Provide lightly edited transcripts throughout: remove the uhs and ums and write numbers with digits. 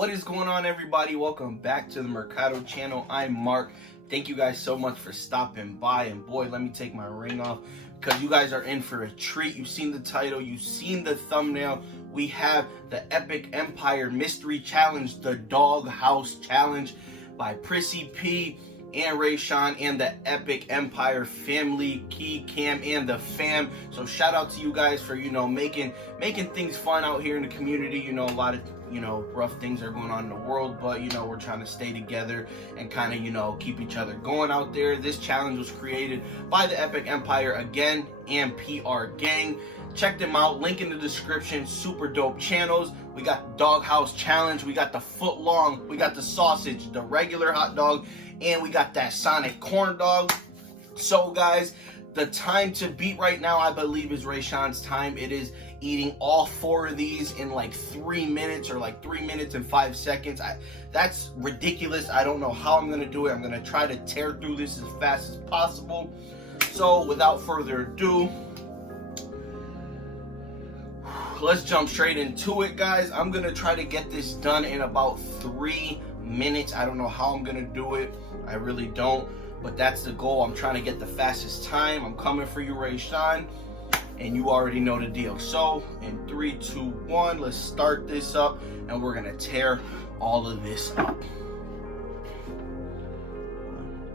What is going on, everybody? Welcome back to the Mercado channel. I'm Mark. Thank you guys so much for stopping by. And boy, let me take my ring off because you guys are in for a treat. You've seen the title, you've seen the thumbnail. We have the Epic Empire Mystery Challenge, the Dog House Challenge by Prissy P and Rayshawn and the Epic Empire family, Key, Cam, and the fam. So shout out to you guys for, making things fun out here in the community. A lot of, rough things are going on in the world, but, we're trying to stay together and kind of, keep each other going out there. This challenge was created by the Epic Empire again and PRGang. Check them out, link in the description. Super dope channels. We got the Dog House Challenge, we got the foot long, we got the sausage, the regular hot dog, and we got that Sonic corn dog. So guys, the time to beat right now, I believe, is Rayshawn's time. It is eating all 4 of these in like 3 minutes, or like 3 minutes and 5 seconds. That's ridiculous. I don't know how I'm gonna do it. I'm gonna try to tear through this as fast as possible. So without further ado, let's jump straight into it, guys. I'm gonna try to get this done in about 3 minutes. I don't know how I'm gonna do it. I really don't, but that's the goal. I'm trying to get the fastest time. I'm coming for you, Rayshawn, and you already know the deal. So in 3, 2, 1, let's start this up, and we're gonna tear all of this up. 1,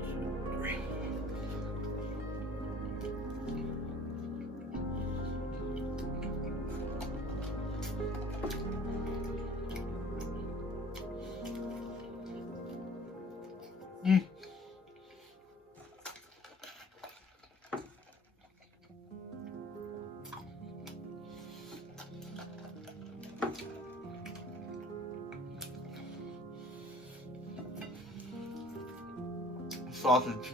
2, 3. Sausage.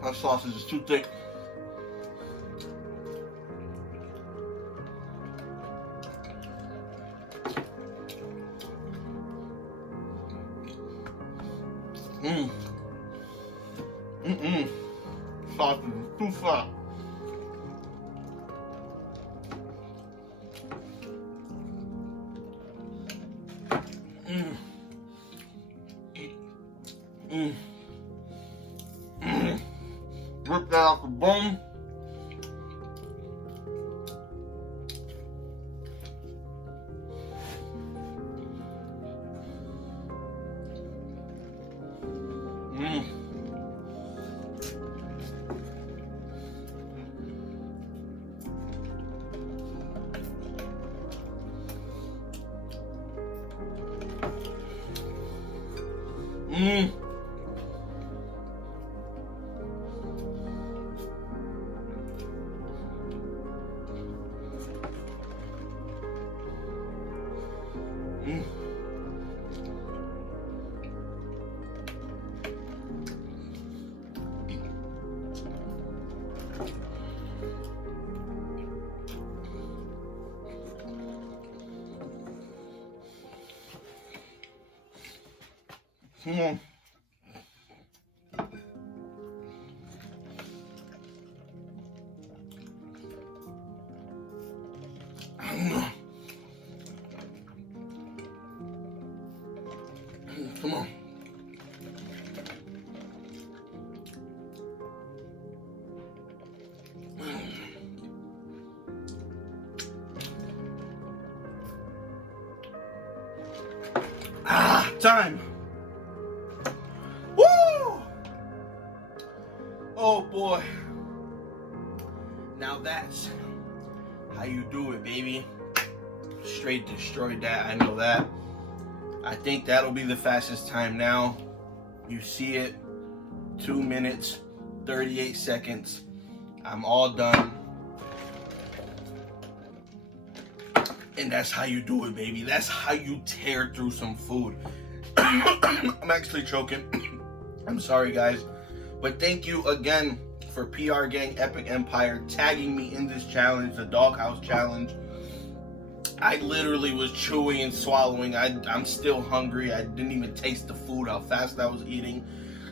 That sausage is too thick. Sausage is too fat. Rip that off the bone. Come on. Come on. Time. Woo! Oh boy. Now that's how you do it, baby. Straight destroyed that. I know that. I think that'll be the fastest time now. You see it. 2 minutes, 38 seconds. I'm all done. And that's how you do it, baby. That's how you tear through some food. I'm actually choking. I'm sorry, guys. But thank you again for PRGang Epic Empire tagging me in this challenge, the Dog House Challenge. I literally was chewing and swallowing. I'm still hungry. I didn't even taste the food, how fast I was eating.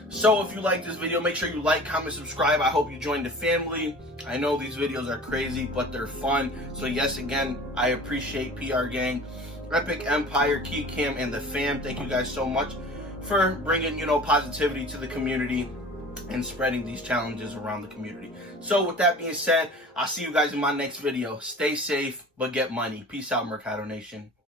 So if you like this video, make sure you like, comment, subscribe. I hope you join the family. I know these videos are crazy, but they're fun. So yes, again, I appreciate PRGang, Epic Empire, Cam, and the fam. Thank you guys so much for bringing, positivity to the community and spreading these challenges around the community. So with that being said, I'll see you guys in my next video. Stay safe, but get money. Peace out, Mercado Nation.